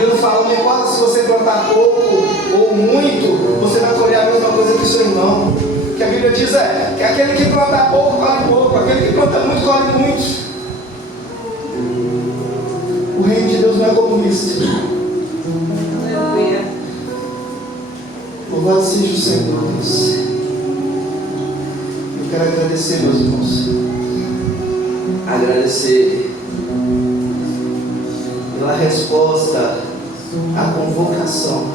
Ele não fala, não importa se você plantar pouco ou muito, você vai colher a mesma coisa que o seu irmão. O que a Bíblia diz é que aquele que planta pouco, colhe pouco. Aquele que planta muito, colhe muito. O reino de Deus não é comunista. Aleluia. Louvado seja o Senhor, Deus. Eu quero agradecer, meus irmãos. Agradecer pela resposta à convocação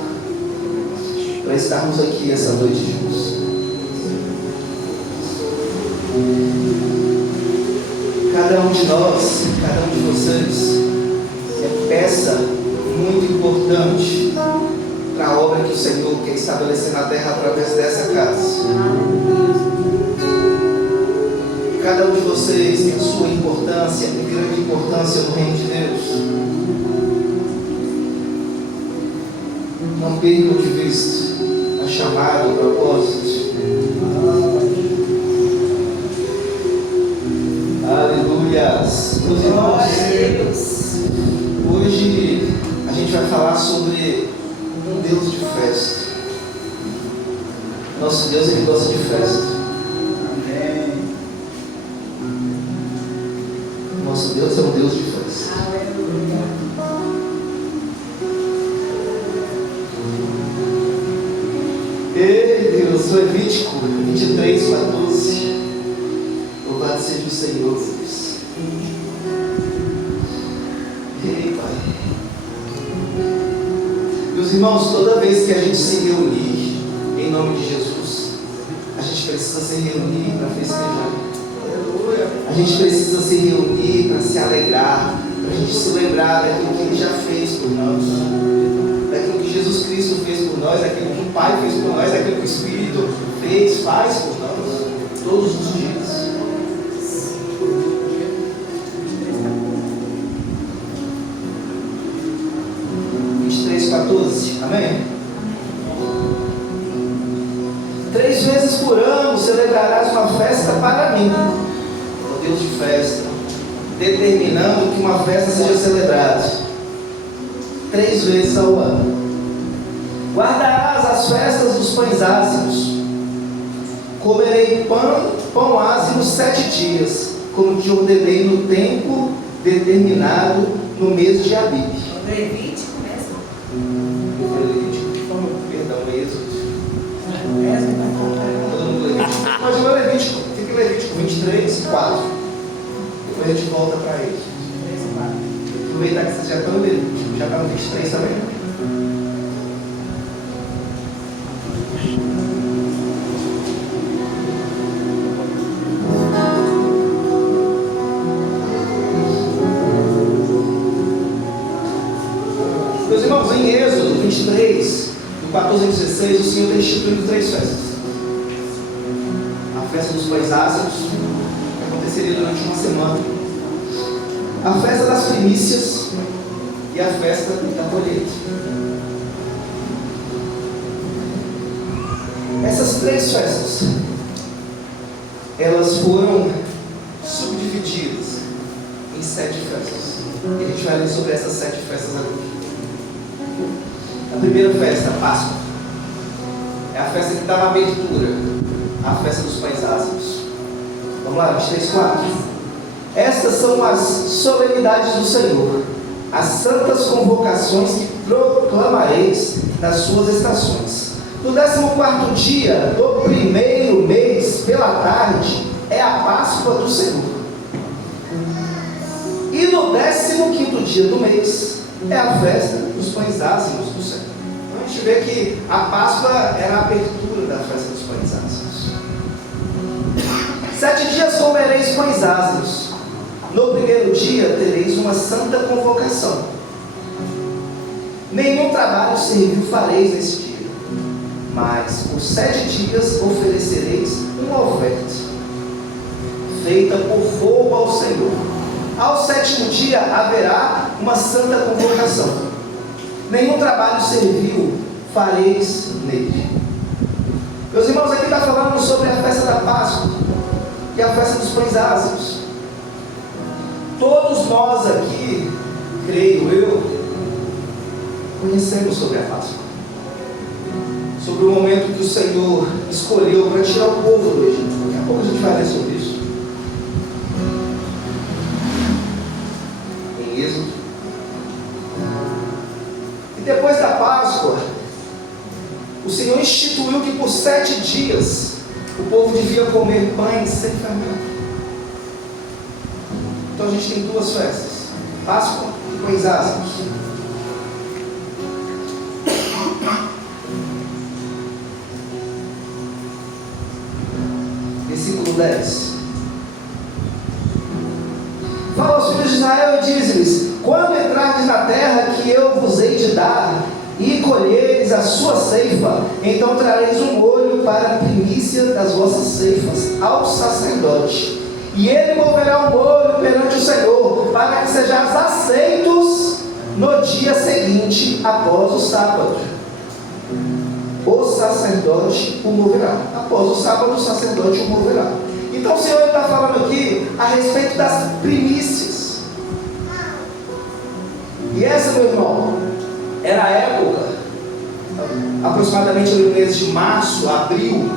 para estarmos aqui essa noite juntos. Cada um de nós, cada um de vocês é peça muito importante para a obra que o Senhor quer estabelecer na terra através dessa casa. Cada um de vocês tem a sua importância e grande importância no reino de Deus. Não percam de vista a chamada, o propósito. Aleluias. Meus irmãos, hoje a gente vai falar sobre um Deus de festa. Nosso Deus, Ele gosta de festa. Nosso Deus é um Deus de festa. Ei, Deus, Levítico 23:14. Louvado seja o Senhor, Deus. Ei, Pai. Meus irmãos, toda vez que a gente se reunir em nome de Jesus, a gente precisa se reunir para festejar. A gente precisa se reunir para se alegrar, para a gente se lembrar daquilo que Ele já fez por nós, daquilo que Jesus Cristo fez por nós, daquilo que o Pai fez por nós, daquilo que o Espírito faz por nós, todos os dias. Amém? 3 vezes por ano celebrarás uma festa para mim, o Deus de festa, determinando que uma festa seja celebrada 3 vezes ao ano. Guardarás as festas dos pães ázimos. Comerei pão ázimo 7 dias, como te ordenei no tempo determinado no mês de Abib. Pode ler Levítico, fica em Levítico 23:4. Depois a gente volta para ele. Aproveitar que vocês já estão no Levítico, já está no 23 também. Meus irmãos, em Êxodo 23, do 14 ao 16, o Senhor tem instituído 3 festas. A festa dos pães ázimos, que aconteceria durante uma semana. A festa das primícias e a festa da colheita. Essas 3 festas, elas foram subdivididas em 7 festas. E a gente vai ler sobre essas 7 festas aqui. A primeira festa, a Páscoa, é a festa que dava abertura à festa dos pães ázimos. Vamos lá, 23:4. Estas são as solenidades do Senhor, as santas convocações que proclamareis nas suas estações. No 14º dia do primeiro mês, pela tarde, é a Páscoa do Senhor. E no 15º dia do mês, é a festa dos pães ázimos do Senhor. Então a gente vê que a Páscoa era a abertura da festa dos pães ázimos. 7 dias comereis pães ázimos. No primeiro dia tereis uma santa convocação. Nenhum trabalho servil fareis nesse dia, mas por 7 dias oferecereis uma oferta, feita por fogo ao Senhor. Ao 7º dia haverá uma santa convocação. Nenhum trabalho servil fareis nele. Meus irmãos, aqui está falando sobre a festa da Páscoa e a festa dos pães ázimos. Todos nós aqui, creio eu, conhecemos sobre a Páscoa, sobre o momento que o Senhor escolheu para tirar o povo do Egito. Daqui a pouco a gente vai ler sobre isso. Em Êxodo. E depois da Páscoa, o Senhor instituiu que por 7 dias o povo devia comer pães sem fermento. Então a gente tem 2 festas: Páscoa e Pães Ázimos. Versículo 10. Fala aos filhos de Israel e diz-lhes: quando entrardes na terra que eu vos hei de dar, e colheres a sua ceifa, então trareis um molho para a primícia das vossas ceifas ao sacerdote, e ele moverá o molho perante o Senhor, para que sejais aceitos no dia seguinte após o sábado. O sacerdote o moverá. Após o sábado, o sacerdote o moverá. Então o Senhor está falando aqui a respeito das primícias. E essa, meu irmão, era a época, aproximadamente no mês de março, abril,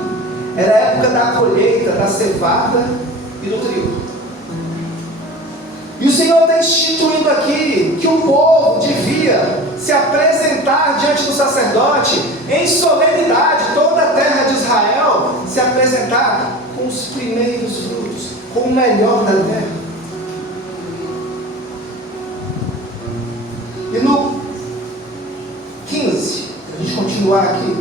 era a época da colheita da cevada e do trigo. E o Senhor está instituindo aqui que o povo devia se apresentar diante do sacerdote em solenidade, toda a terra de Israel se apresentar com os primeiros frutos, com o melhor da terra. E no 15, para a gente continuar aqui: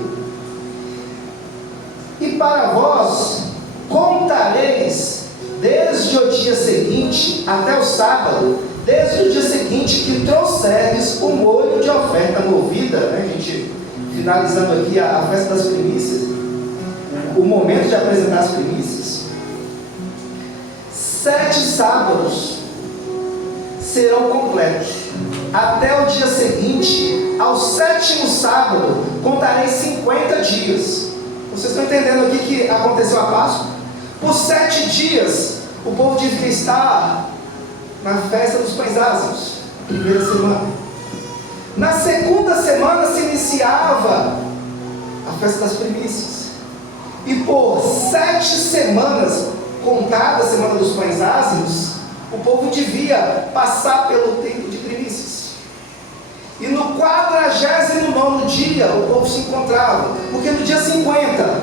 e para vós contareis desde o dia seguinte até o sábado, desde o dia seguinte que trouxerdes o molho de oferta movida, né? A gente finalizando aqui a festa das primícias, o momento de apresentar as primícias. 7 sábados serão completos. Até o dia seguinte, ao 7º sábado, contarei 50 dias. Vocês estão entendendo aqui que aconteceu a Páscoa? Por 7 dias, o povo devia estar na festa dos Pães Ázimos, primeira semana. Na segunda semana se iniciava a festa das primícias. E por 7 semanas, contada a semana dos Pães Ázimos, o povo devia passar pelo tempo de primícias. E no 49º dia, o povo se encontrava, porque no dia 50,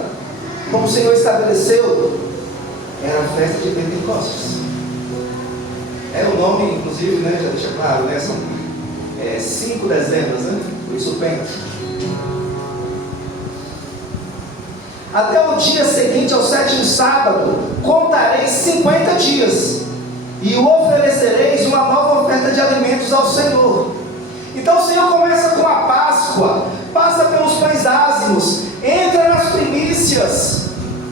como o Senhor estabeleceu, era a festa de Pentecostes. É o nome, inclusive, né, já deixa claro, né, são 5 dezenas, né, por isso penta. Até o dia seguinte, ao 7º sábado, contareis 50 dias, e oferecereis uma nova oferta de alimentos ao Senhor. Então o Senhor começa com a Páscoa, passa pelos Pães Ázimos, entra nas primícias,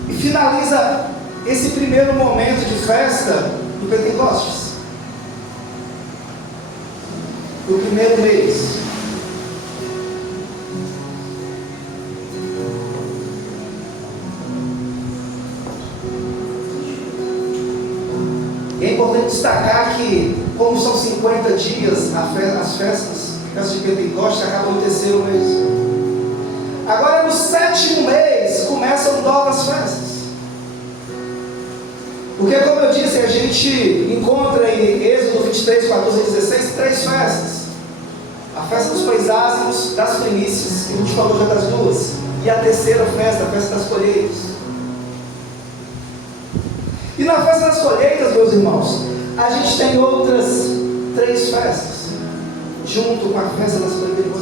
e finaliza esse primeiro momento de festa do Pentecostes, do primeiro mês. E é importante destacar que, como são 50 dias as festas de Pentecostes, acabam no 3º mês. Agora no 7º mês começam novas festas. Porque, como eu disse, a gente encontra em Êxodo 23, 14 e 16 3 festas. A festa dos Pães Ázimos, das primícias, que a gente falou já das 2, e a terceira festa, a festa das colheitas. E na festa das colheitas, meus irmãos, a gente tem outras 3 festas, junto com a festa das trombeiras.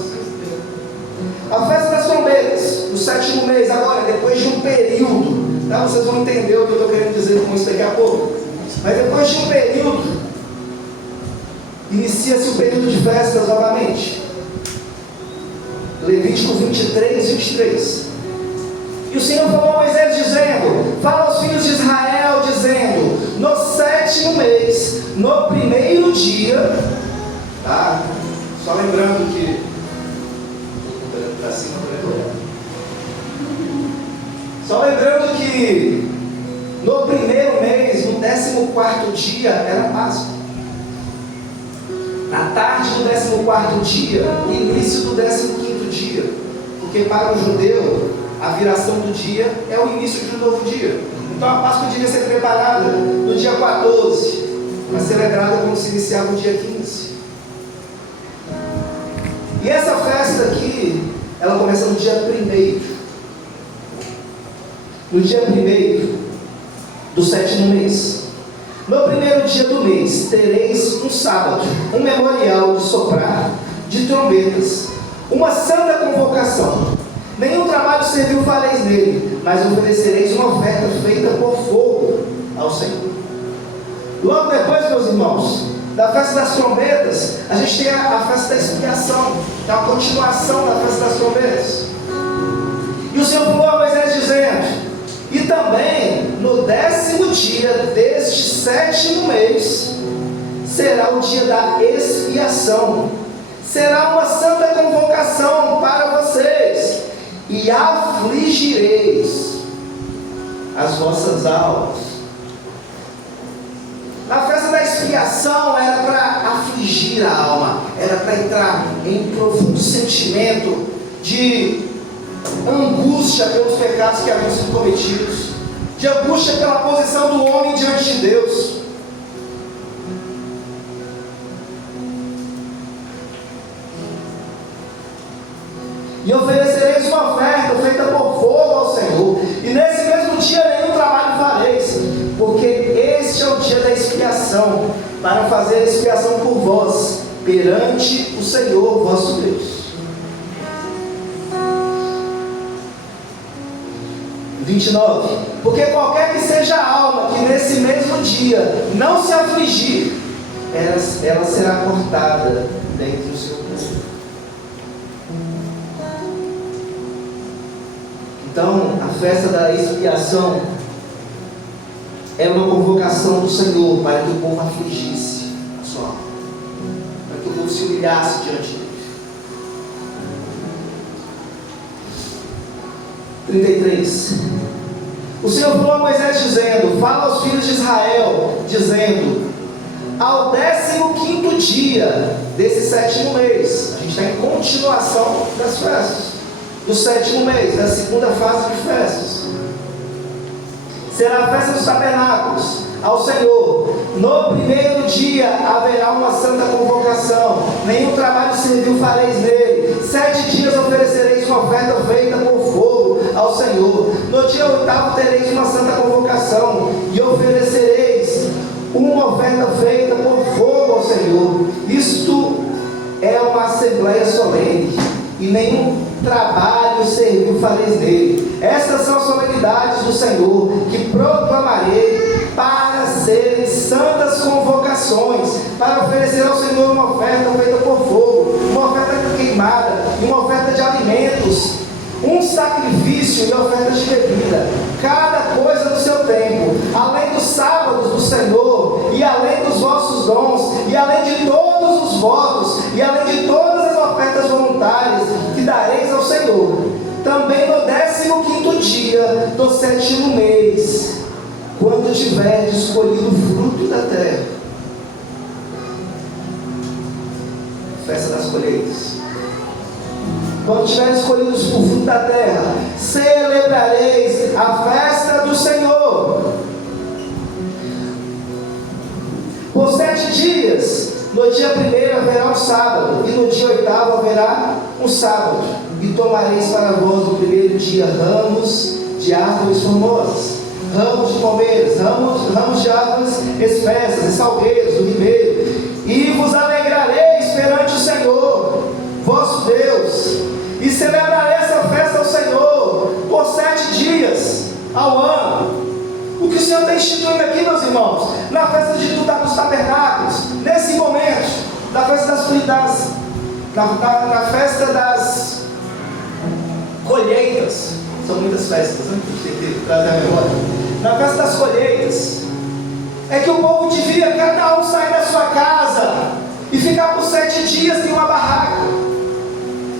A festa das trombeiras, no 7º mês, agora, depois de um período, tá? Vocês vão entender o que eu estou querendo dizer com isso daqui a pouco. Mas depois de um período, inicia-se o período de festas novamente. Levítico 23, 23. E o Senhor falou a Moisés dizendo: fala aos filhos de Israel dizendo, no 7º mês, no primeiro dia, tá? Só lembrando que no primeiro mês, no 14º dia, era Páscoa. Na a tarde do 14º dia, o início do 15º dia, porque para o judeu a viração do dia é o início de um novo dia. Então a Páscoa devia ser preparada no dia 14, mas celebrada quando se iniciava o dia 15. E essa festa aqui, ela começa no dia 1º. No dia 1º do 7º mês. No primeiro dia do mês, tereis um sábado, um memorial de soprar de trombetas, uma santa convocação. Nenhum trabalho servil fareis nele, mas oferecereis uma oferta feita por fogo ao Senhor. Logo depois, meus irmãos, da festa das trombetas, a gente tem a festa da expiação, que é a continuação da festa das trombetas. E o Senhor falou a Moisés dizendo: e também no 10º dia deste 7º mês será o dia da expiação. Será uma santa convocação para vocês, e afligireis as vossas almas. A festa da expiação era para afligir a alma, era para entrar em profundo sentimento de angústia pelos pecados que haviam sido cometidos, de angústia pela posição do homem diante de Deus. E oferecereis uma oferta feita por fogo ao Senhor, e nesse mesmo dia nenhum trabalho fareis, porque este é o dia da expiação, para fazer expiação por vós, perante o Senhor vosso Deus. 29. Porque qualquer que seja a alma que nesse mesmo dia não se afligir, ela será cortada dentre o seu povo. Então, a festa da expiação é uma convocação do Senhor para que o povo afligisse a sua alma, para que o povo se humilhasse diante dele. 33. O Senhor falou a Moisés dizendo: fala aos filhos de Israel, dizendo: ao 15º dia desse 7º mês, a gente está em continuação das festas, do 7º mês, da segunda fase de festas, será a festa dos tabernáculos ao Senhor. No primeiro dia haverá uma santa convocação, nenhum trabalho servil fareis nele. 7 dias oferecereis uma oferta feita por fogo ao Senhor. No dia 8º tereis uma santa convocação, e oferecereis uma oferta feita por fogo ao Senhor. Isto é uma assembleia solene, e nenhum trabalho servil fareis nele. Estas são as solenidades do Senhor, que proclamarei para serem santas convocações, para oferecer ao Senhor uma oferta feita por fogo, uma oferta queimada e uma oferta de alimentos, um sacrifício e oferta de bebida, cada coisa no seu tempo, além dos sábados do Senhor, e além dos vossos dons, e além de todos os votos, e além de todas as ofertas voluntárias que dareis ao Senhor. Também no 15º dia do 7º mês, quando tiverdes colhido o fruto da terra. Festa das colheitas. Quando tiverdes colhido o fruto da terra, celebrareis a festa do Senhor. Por 7 dias, no dia 1º haverá um sábado, e no dia 8º haverá um sábado. E tomareis para vós no primeiro dia ramos de árvores formosas, ramos de palmeiras, ramos de árvores espessas e salgueiros do ribeiro, e vos alegrareis perante o Senhor, vosso Deus, e celebrarei essa festa ao Senhor por 7 dias ao ano. O que o Senhor está instituindo aqui, meus irmãos, na festa dos tabernáculos, nesse momento, na festa na festa das colheitas, são muitas festas, né? A gente tem que trazer a memória. Na festa das colheitas, é que o povo devia cada um sair da sua casa e ficar por 7 dias em uma barraca,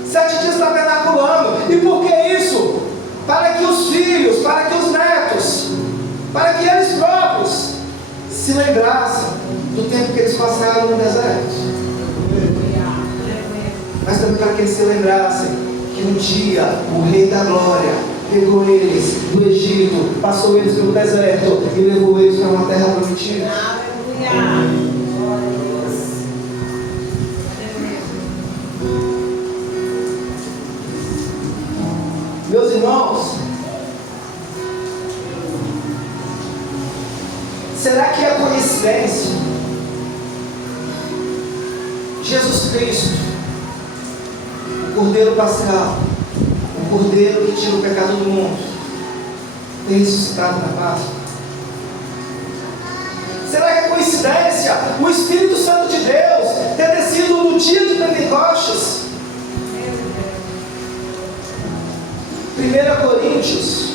7 dias tabernaculando. E por que isso? Para que os filhos, para que os netos, para que eles próprios se lembrassem do tempo que eles passaram no deserto. para que eles se lembrassem que um dia o Rei da Glória pegou eles do Egito, passou eles pelo deserto e levou eles para uma terra prometida. Aleluia. Meus irmãos, será que é coincidência? Jesus Cristo, o Cordeiro Pascal, o Cordeiro que tira o pecado do mundo, ter ressuscitado na Páscoa? Será que é coincidência o Espírito Santo de Deus ter descido no dia de Pentecostes? 1 Coríntios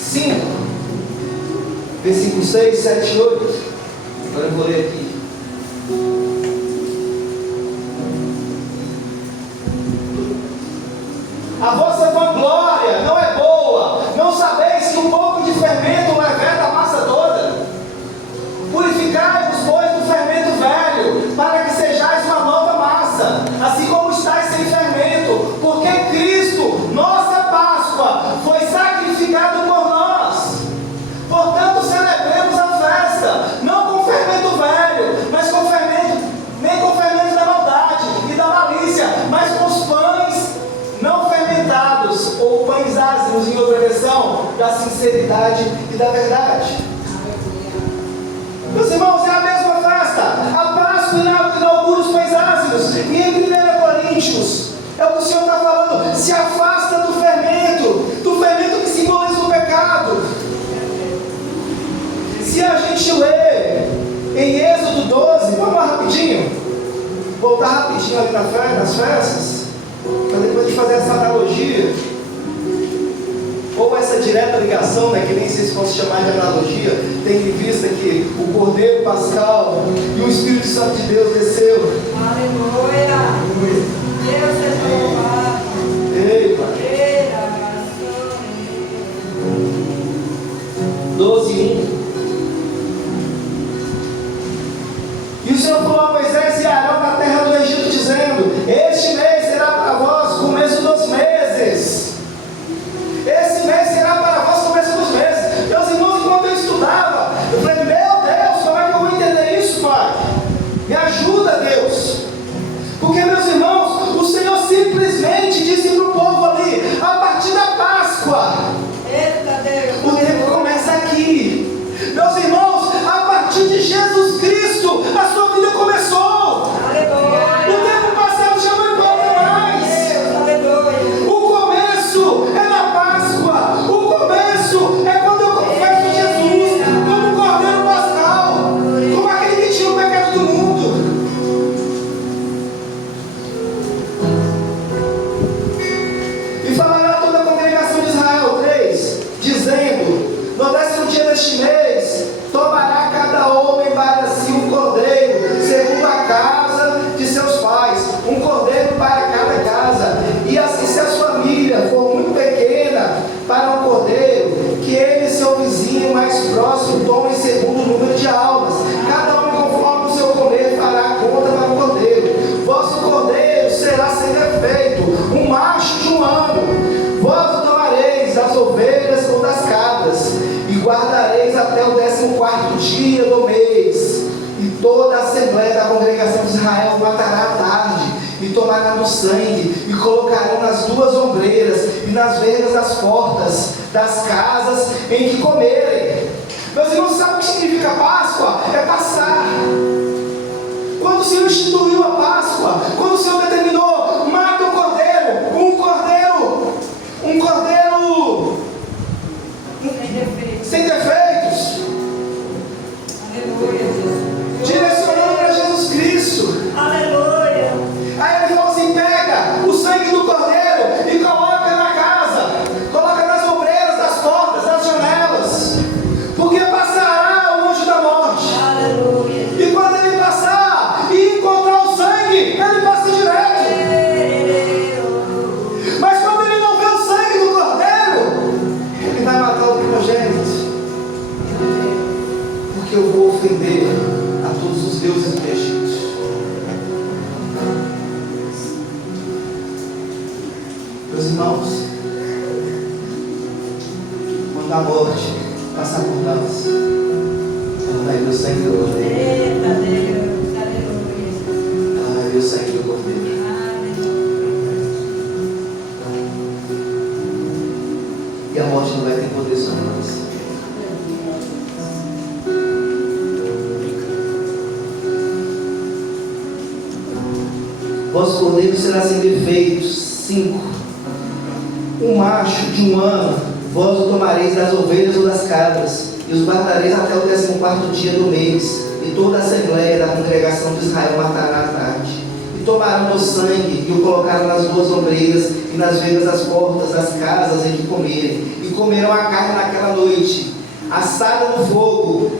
5, versículos 6, 7 e 8. Agora eu vou ler aqui. A vossa vanglória não é boa. Não sabeis que um pouco de fermento leveda a massa toda? Purificai-vos, pois, do fermento velho, para que sejais uma nova massa, assim como estáis sem fermento, porque Cristo, nossa Páscoa, foi sacrificado por nós. Portanto, celebremos a festa, não com fermento velho, mas com fermento, nem com fermento da maldade e da malícia, mas com os pães não fermentados, ou pães ázimos, em outra versão, da sinceridade e da verdade. Meus irmãos, é a mesma festa. A Páscoa inaugura os pães ázimos. E em 1 Coríntios, é o que o Senhor está falando. Se afasta do fermento que simboliza o pecado. Se a gente ler em Êxodo 12, vamos lá rapidinho, voltar rapidinho ali nas festas, para depois de fazer essa analogia, ou essa direta ligação, né, que nem sei se posso chamar de analogia, tendo em vista que o Cordeiro Pascal e o Espírito Santo de Deus desceu. Aleluia. Deus é louvado. Ei, Pai. 12:1. E o Senhor falou a Moisés e a Arão na terra do Egito, dizendo: este mês será para vós o começo dos meses. Esse mês será para vós o começo dos meses. Meus irmãos, enquanto eu estudava, eu falei: meu Deus, como é que eu vou entender isso, Pai? Me ajuda, Deus. Porque, meus irmãos, o Senhor simplesmente disse para o povo ali: a partir da Páscoa, o tempo começa aqui. Meus irmãos, a partir de Jesus Cristo, a sua vida começou. Aleluia. O tempo passado já não volta mais. O começo é na Páscoa. O começo é quando eu confesso Jesus como o Cordeiro Pascal, como aquele que tira o pecado do mundo. E falará toda a congregação de Israel, 3, dizendo: no 10º dia deste mês, tomará cada homem para si um cordeiro, segundo a casa de seus pais, um cordeiro para cada casa. E assim, se a sua família for muito pequena para um cordeiro, que ele e seu vizinho mais próximo tomem segundo o número de almas. Cada homem conforme o seu comer fará a conta para o cordeiro. Vosso cordeiro será sem defeito, um macho de um ano. Vós o tomareis das ovelhas ou das cabras, e guardareis até o 14º dia do mês. E toda a assembleia da congregação de Israel matará à tarde, e tomará no sangue, e colocarão nas 2 ombreiras e nas vergas das portas das casas em que comerem. Meus irmãos, sabem o que significa Páscoa? É passar. Quando o Senhor instituiu a Páscoa, quando o Senhor determinou: mata um cordeiro, sem defeitos, Aleluia. direcionando para Jesus Cristo. Aleluia. Aí ele falou assim: pega o sangue do cordeiro e coloca na casa, coloca nas ombreiras das portas, das janelas, porque passará o anjo da morte. Aleluia. E quando ele passar e encontrar o sangue, ele passa direto. Meus irmãos, quando a morte passar por nós, vai ver o sangue do Cordeiro. Eita Deus, aleluia. Vai ver o sangue do Cordeiro. E a morte não vai ter poder sobre nós. Vosso cordeiro será sem defeitos. 5. Um macho de 1 ano, vós o tomareis das ovelhas ou das cabras, e os guardareis até o 14º dia do mês, e toda a assembleia da congregação de Israel matará à tarde. E tomarão do sangue, e o colocaram nas 2 ombreiras, e nas vendas das portas das casas em que comerem, e comerão a carne naquela noite, assada no fogo,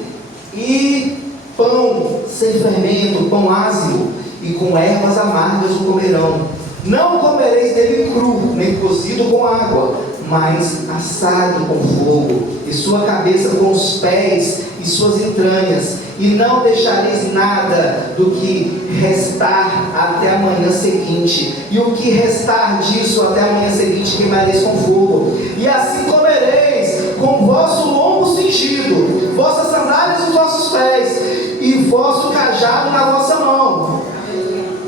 e pão sem fermento, pão ácido, e com ervas amargas o comerão. Não comereis dele cru, nem cozido com água, mas assado com fogo, e sua cabeça com os pés e suas entranhas, e não deixareis nada do que restar até a manhã seguinte, e o que restar disso até a manhã seguinte queimareis com fogo. E assim comereis com vosso lombo cingido, vossas sandálias nos vossos pés, e vosso cajado na vossa mão.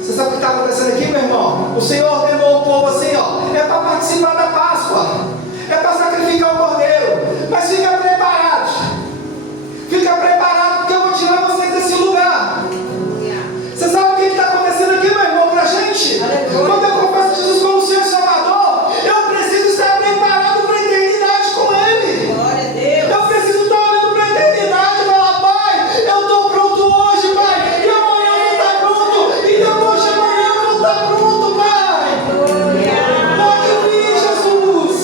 Você sabe o que está acontecendo aqui, meu irmão? O Senhor ordenou o povo assim, ó, é para participar da Páscoa, é para sacrificar o cordeiro, mas fica preparado, porque eu vou tirar vocês desse lugar. Você sabe o que está acontecendo aqui, meu irmão, para a gente? Quando eu confesso Jesus como Senhor e Salvador, eu preciso estar preparado para a eternidade com Ele. Glória a Deus. Eu preciso estar olhando para a eternidade e falar, Pai, eu estou pronto hoje, Pai, e amanhã eu vou estar pronto, e depois de amanhã eu vou estar pronto, Pai. Pode vir, Jesus.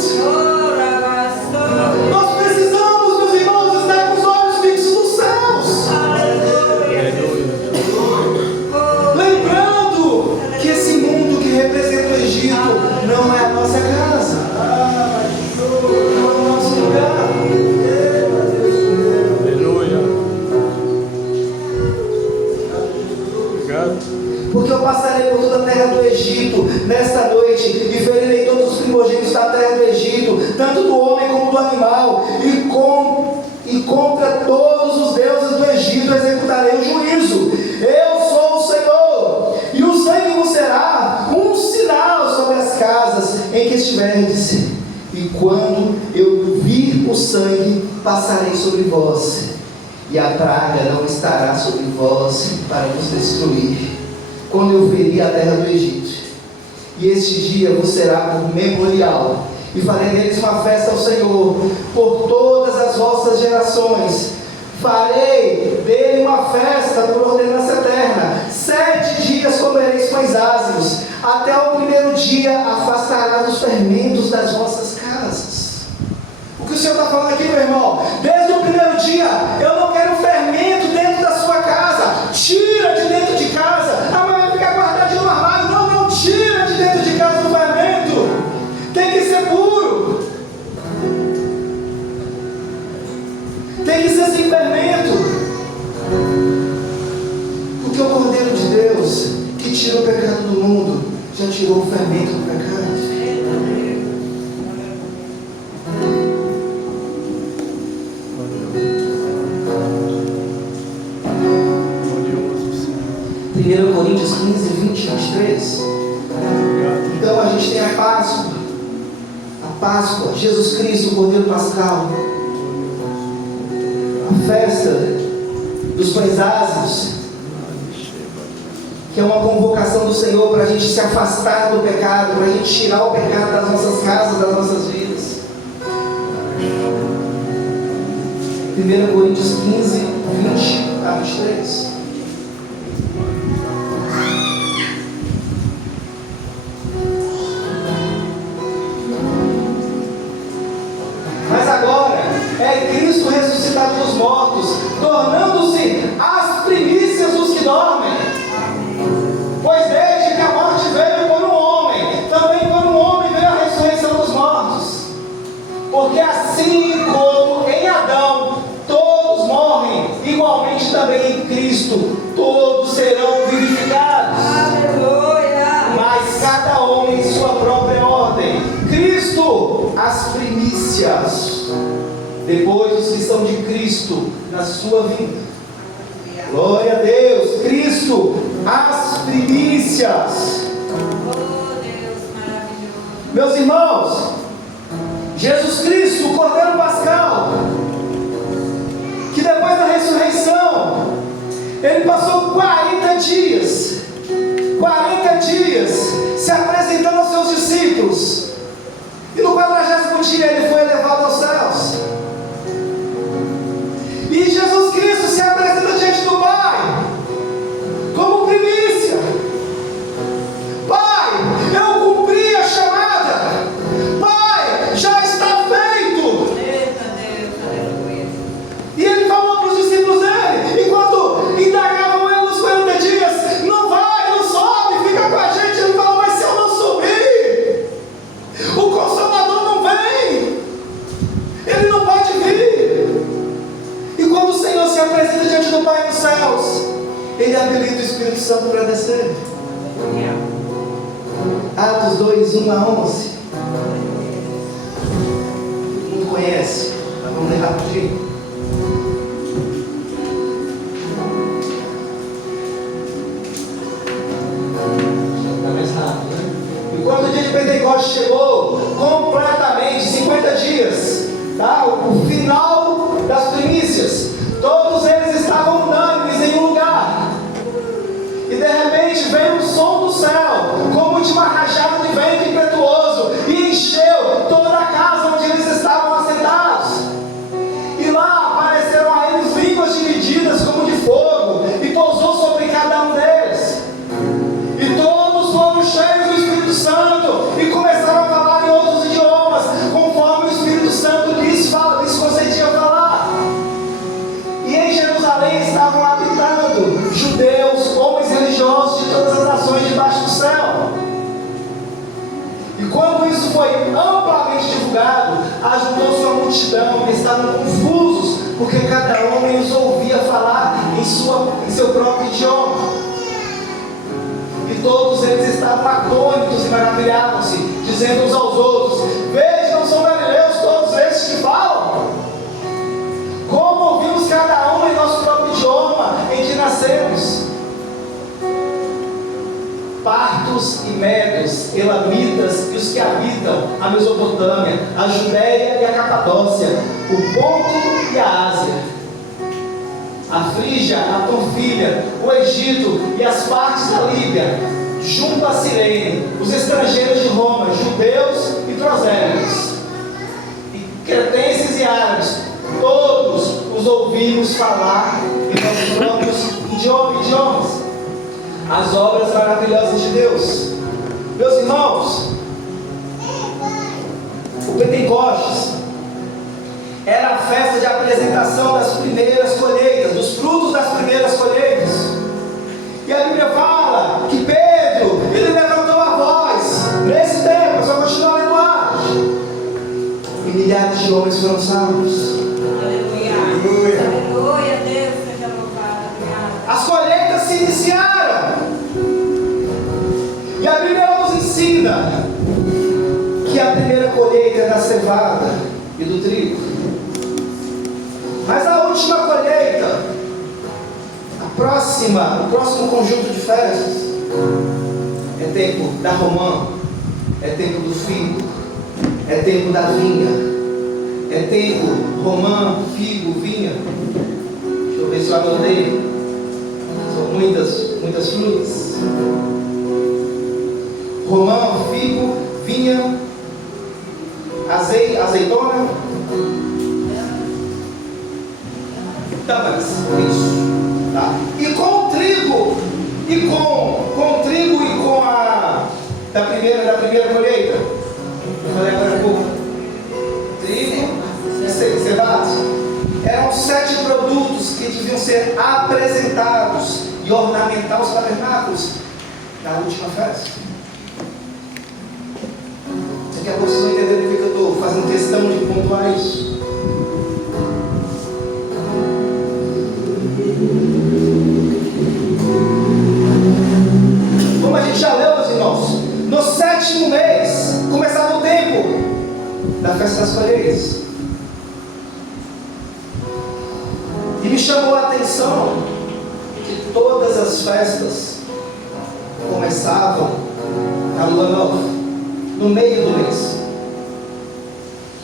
Nós precisamos, meus irmãos, estar com os olhos fixos nos céus. Lembrando que esse mundo que representa o Egito não é a nossa casa, não é o nosso lugar. Aleluia. Obrigado. Porque eu passarei por toda a terra do Egito nesta noite, e ferirei todos os primogênitos da terra do Egito, tanto do homem como do animal, e contra todos os deuses do Egito executarei o juízo. Eu sou o Senhor, e o sangue vos será um sinal sobre as casas em que estiverdes. E quando eu vir o sangue, passarei sobre vós, e a praga não estará sobre vós para vos destruir, quando eu ferir a terra do Egito. E este dia vos será por memorial, e farei neles uma festa ao Senhor por todas as vossas gerações. Farei dele uma festa por ordenança eterna. 7 dias comereis pães ácidos, até o 1º dia afastarás os fermentos das vossas casas. O que o Senhor está falando aqui, meu irmão? Desde o 1º dia, eu não quero fermento dentro da sua casa. Tira de dentro de casa. Ah, mas vai ficar guardadinho no armário. Não, tira de dentro de casa o fermento. Tem que ser puro. Tem que ser sem fermento. Porque o Cordeiro de Deus, que tira o pecado do mundo, já tirou o fermento do pecado. Coríntios 15, 20, 23. Então a gente tem a Páscoa, Jesus Cristo, o Cordeiro Pascal, a festa dos pães ácidos, que é uma convocação do Senhor para a gente se afastar do pecado, para a gente tirar o pecado das nossas casas, das nossas vidas. 1 Coríntios 15, 20 a 23. Mas agora é Cristo ressuscitado dos mortos, tornando-se as primícias dos que dormem. Pois desde que a morte veio por um homem, também por um homem veio a ressurreição dos mortos. Porque assim como em Adão todos morrem, igualmente também em Cristo primícias. Depois os que são de Cristo na sua vinda. Glória a Deus. Cristo, as primícias. Oh, Deus maravilhoso. Meus irmãos, Jesus Cristo, o Cordeiro Pascal, que depois da ressurreição, ele passou 40 dias se apresentando aos seus discípulos, e no 40º dia ele foi elevado aos céus. E Jesus Cristo se apresenta diante do Pai como primícia. Pai, eu cumpri a chamada. Pai, já está feito. Eita Deus, aleluia. E ele falou para os discípulos dele, enquanto indagavam ele nos 40 dias: não vai, não sobe, fica com a gente. Ele falou: mas se eu não subir, o Consolador não vem, ele não pode vir. E quando o Senhor se apresenta diante do Pai nos céus, ele habilita o Espírito Santo para descer. Atos 2, 1 a 11. Todo mundo conhece, mas vamos ler rapidinho. E quando o dia de Pentecostes chegou, completamente, 50 dias, tá? O final das primícias, todos eles estavam unânimes em um lugar. E de repente veio um som do céu, como de uma rajada de vento impetuoso, e encheu toda a casa onde eles estavam assentados. E lá apareceram a eles línguas divididas como de fogo, e pousou sobre cada um deles. E todos foram cheios do Espírito Santo e começaram a falar em outros idiomas, conforme o Espírito Santo lhes concedia falar. E em Jerusalém estavam habitando judeus, homens religiosos de todas as nações debaixo do céu. E quando isso foi amplamente divulgado, ajuntou-se uma multidão, e estavam confusos, porque cada homem os ouvia falar em seu próprio idioma. E todos eles estavam atônitos e maravilhavam-se, dizendo uns aos outros: vejam, são galileus todos estes que falam. Como ouvimos cada um em nosso próprio idioma em que nascemos. Partos e medos, elamitas e os que habitam a Mesopotâmia, a Judéia e a Capadócia, o Ponto e a Ásia, a Frígia, a Panfilha, o Egito e as partes da Líbia, junto a Cirene, os estrangeiros de Roma, judeus e prosélitos, e cretenses e árabes, todos os ouvimos falar em nossos próprios idiomas as obras maravilhosas de Deus. Meus irmãos, o Pentecostes era a festa de apresentação das primeiras colheitas, dos frutos das primeiras colheitas. E a Bíblia fala que Pedro, ele levantou a voz. Nesse tempo, eu só continuo lendo Atos. E milhares de homens foram salvos. Aleluia. Aleluia, Deus seja louvado. As colheitas se iniciaram. E a Bíblia nos ensina que a primeira colheita é da cevada e do trigo. Mas a última colheita, o próximo conjunto de festas, é tempo da romã, é tempo do figo, é tempo da vinha, é tempo romã, figo, vinha. Deixa eu ver se eu anotei. São muitas frutas. Romã, figo, vinha, azeitona, tâmaras, isso. Tá. E com o trigo, e com a da primeira colheita, eu falei agora há pouco, trigo e cevada, eram 7 produtos que deviam ser apresentados e ornamentar os tabernáculos na última festa. Daqui a pouco vocês vão entender por que eu estou fazendo questão de pontuar isso. Como a gente já leu, meus irmãos, no 7º mês começava o tempo da festa das colheitas. E me chamou a atenção que todas as festas começavam na lua nova, no meio do mês.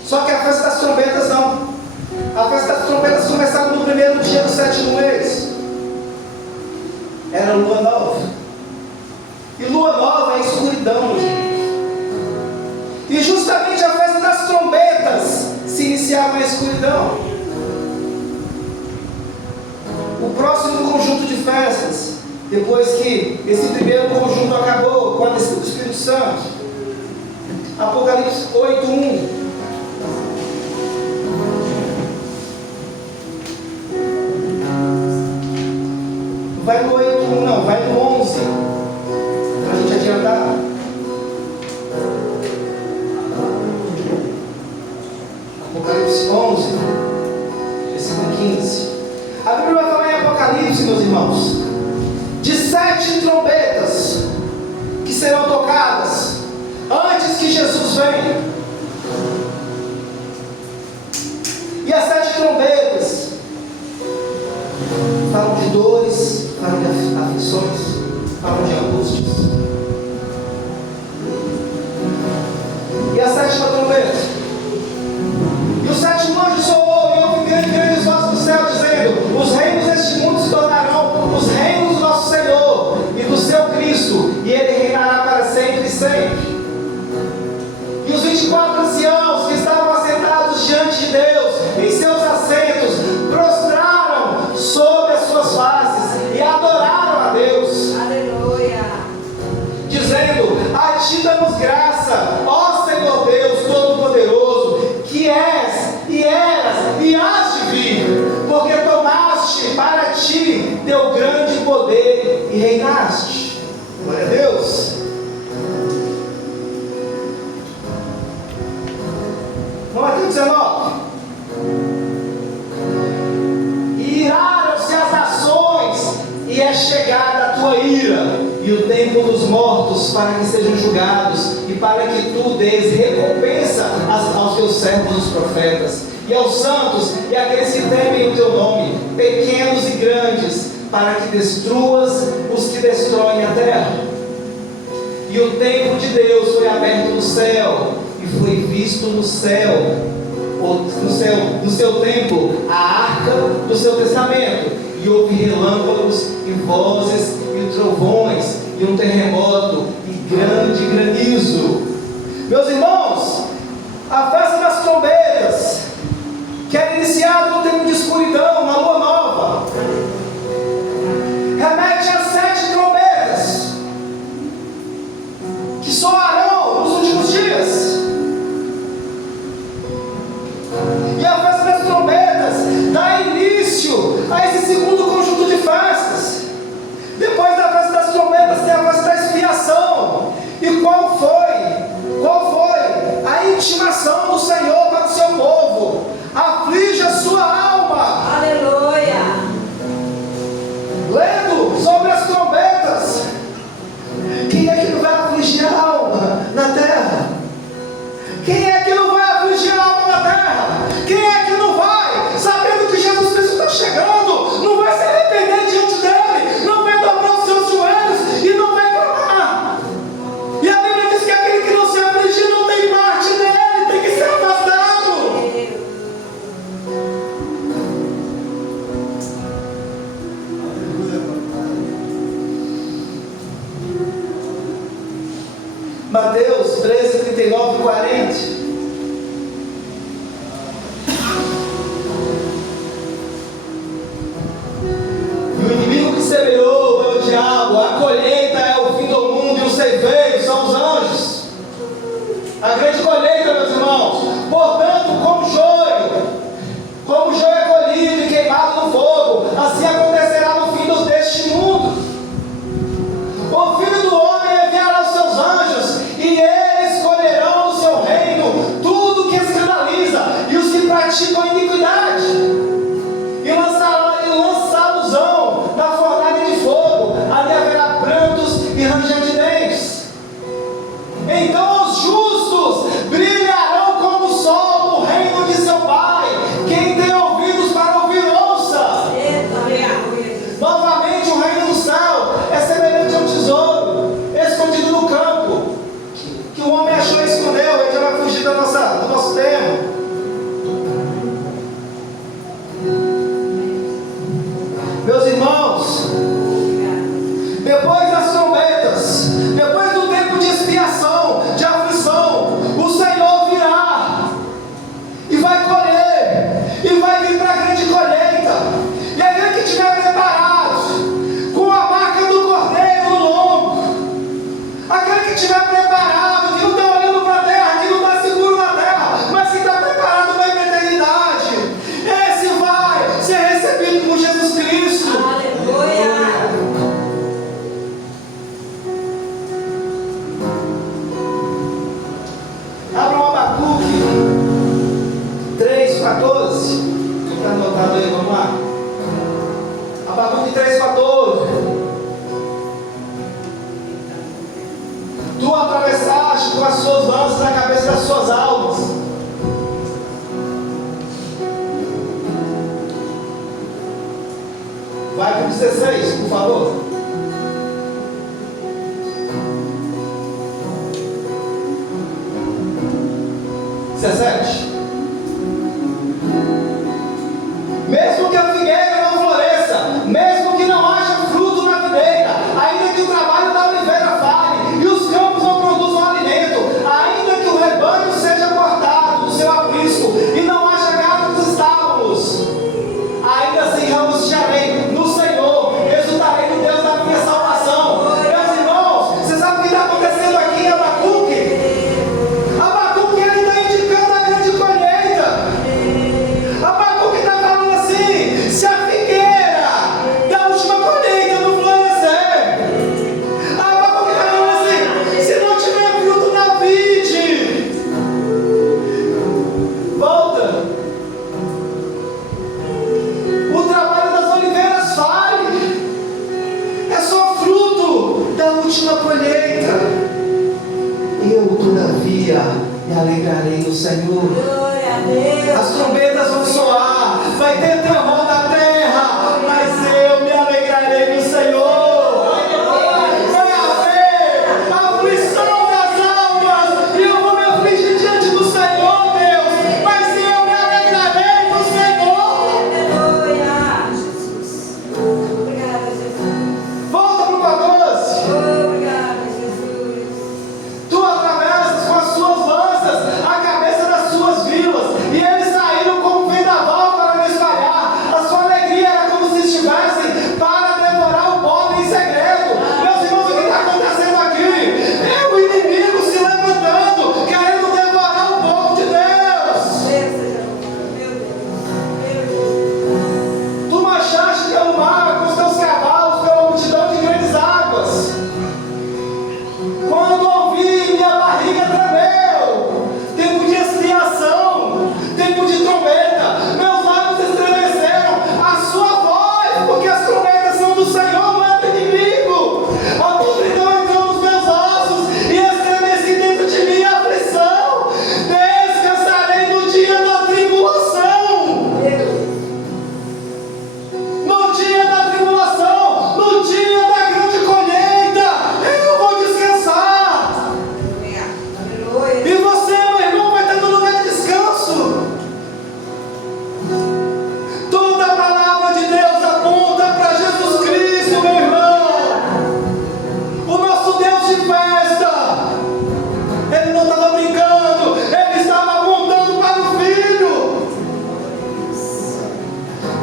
Só que a festa das trombetas não. A festa das trombetas começava no primeiro dia do 7º mês. Era lua nova. E lua nova é escuridão, gente. E justamente a festa das trombetas se iniciava na escuridão. O próximo conjunto de festas, depois que esse primeiro conjunto acabou com a descida do Espírito Santo, Apocalipse 8:1. Vai no 8:1, não, vai no 11, para a gente adiantar. Apocalipse 11, versículo 15. A Bíblia vai falar em Apocalipse, meus irmãos, de 7 trombetas que serão tocadas antes que Jesus venha. E as 7 trombetas falam de dores, falam de aflições, falam de angústias. E a 7ª trombeta. E o 7º anjo soou, e houve grande voz do céu, dizendo: os reinos deste mundo se tornarão os reinos do nosso Senhor e do seu Cristo, e ele reinará para sempre e sempre. E os 24 anciãos que estavam assentados diante de Deus, em seus assentos, prostraram sobre as suas faces e adoraram a Deus. Aleluia. Dizendo: a ti damos graça, ó Senhor Deus Todo-Poderoso, que és, e eras, e hás de vir, porque tomaste para ti teu grande poder e reinaste. Glória a Deus. Vamos aqui no 19. E iraram-se as nações, e é chegada a tua ira, e o tempo dos mortos, para que sejam julgados, e para que tu dês recompensa aos teus servos os profetas, e aos santos, e àqueles que temem o teu nome, pequenos e grandes, para que destruas os que destroem a terra. E o templo de Deus foi aberto no céu, e foi visto no seu templo, a arca do seu testamento, e houve relâmpagos, e vozes, e trovões, e um terremoto, e grande granizo. Meus irmãos, a festa das trombetas, que era iniciada no tempo de escuridão, na lua nova, remete a 7 trombetas, que soarão nos últimos dias. E a festa das trombetas dá início a esse segundo conjunto de festas. Depois da festa das trombetas tem a festa da expiação. E qual foi a intimação do Senhor para o seu povo? Aflige a sua alma. Aleluia. Lendo sobre as trombetas, quem é que não vai afligir a alma na terra? Quem é que não vai afligir a alma na terra? Quem é que não vai, sabendo que Jesus Cristo está chegando, não vai se arrepender diante dele, não vai dobrar os seus joelhos e não vai clamar? E a Bíblia diz que aquele que não se afligir não tem parte nele, tem que ser afastado. Mateus 13, 39 e 40. E o inimigo que semeou é o diabo, a colheita é o fim do mundo, e os ceifeiros são os anjos. A grande colheita, meus irmãos. Portanto, como o joio é colhido e queimado no fogo, assim acontecerá no fim deste mundo. O Filho do Homem enviará os seus anjos, e eles colherão do seu reino atravessaste com as suas lanças a cabeça das suas almas. Vai para o 16, por favor. Mesmo que a figueira não floresça, mesmo que não haja fruto na videira, ainda que o trabalho da oliveira fale e os campos não produzam alimento, ainda que o rebanho seja cortado do seu aprisco e não haja gado nos estábulos, ainda assim regozijarei no Senhor, exultarei no Deus da minha salvação. Meus irmãos, você sabe o que está acontecendo aqui em Abacuque? Abacuque ele está indicando a grande colheita. Abacuque está falando assim: se a figueira da última colheita não florescer, Abacuque está falando assim: se não tiver fruto na vide, volta. O trabalho das oliveiras fale, é só fruto da última colheita. Eu, todavia, me alegrarei no Senhor. Glória a Deus. As trombetas vão soar, vai ter terror na terra, mas eu me alegrarei no Senhor. Vai haver aflição das almas, e eu vou me afligir diante do Senhor, Deus, mas eu me alegrarei no Senhor. Aleluia, Jesus. Obrigada, Jesus. Volta para o 14. Obrigada, Jesus. Tu atravessas com as suas lanças a cabeça das suas vilas, e eles saíram como um vendaval para me espalhar. A sua alegria era como se estivessem para devorar o pobre em segredo. Meus irmãos, o que está acontecendo aqui? É o inimigo se levantando, querendo devorar o povo de Deus. Deus seja louvado. Meu Deus. Tu marchaste pelo mar com os teus cavalos pela multidão de grandes águas. Quando ouvi, minha barriga tremeu. Tempo de expiação, tempo de trombeta. Meus lábios estremeceram a sua voz, porque as trombetas são do Senhor, não é do inimigo. A podridão entrou nos meus ossos e estremeci dentro de mim a aflição. Descansarei no dia da tribulação. No dia da tribulação, no dia da grande colheita, eu vou descansar. Aleluia. E você, meu irmão, vai ter um lugar de descanso. Toda a palavra de Deus aponta para Jesus Cristo, meu irmão. O nosso Deus de festa. Ele não estava brincando, ele estava apontando para o Filho.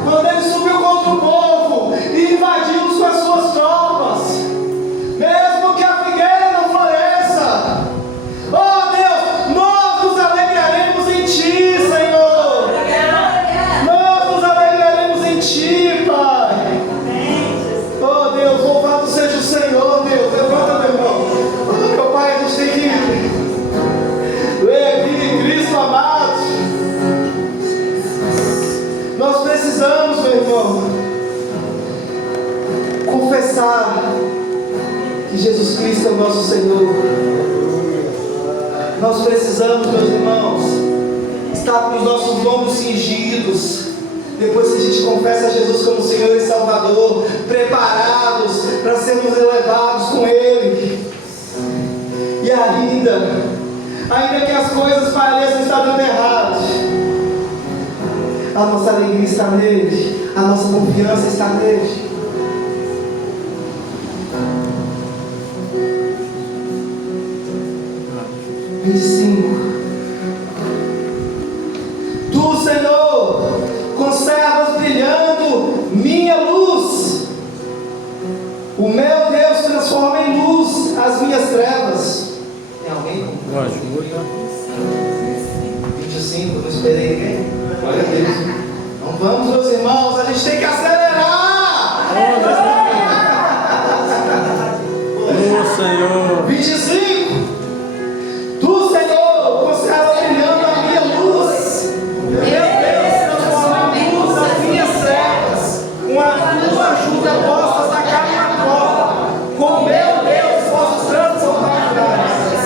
Quando ele subiu contra o povo e invadiu-os com as suas tropas, mesmo que a figueira não floresça, oh Deus, nós nos alegraremos em Ti, Senhor. Nós nos alegraremos em Ti, Pai. Oh Deus, louvado seja o Senhor, Deus. Levanta, meu irmão. Oh, meu Pai, a gente tem que ler aqui, Cristo amado. Nós precisamos, meu irmão, confessar que Jesus Cristo é o nosso Senhor. Nós precisamos, meus irmãos, estar com os nossos lombos cingidos, depois que a gente confessa Jesus como Senhor e Salvador, preparados para sermos elevados com Ele. E ainda que as coisas pareçam estar dando errado, a nossa alegria está nele, a nossa confiança está nele. Tu, Senhor, conservas brilhando minha luz. O meu Deus transforma em luz as minhas trevas. Tem alguém? Ajuda. 25, eu não esperei ninguém. Glória a Deus. Então vamos, meus irmãos, a gente tem que acelerar. Ô Senhor. 25. Tu, Senhor, conserva brilhando a minha luz. Meu Deus, transforma em luz as minhas trevas. Com a tua ajuda posso atacar minha prova. Com meu Deus posso transformar milagres.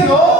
Senhor.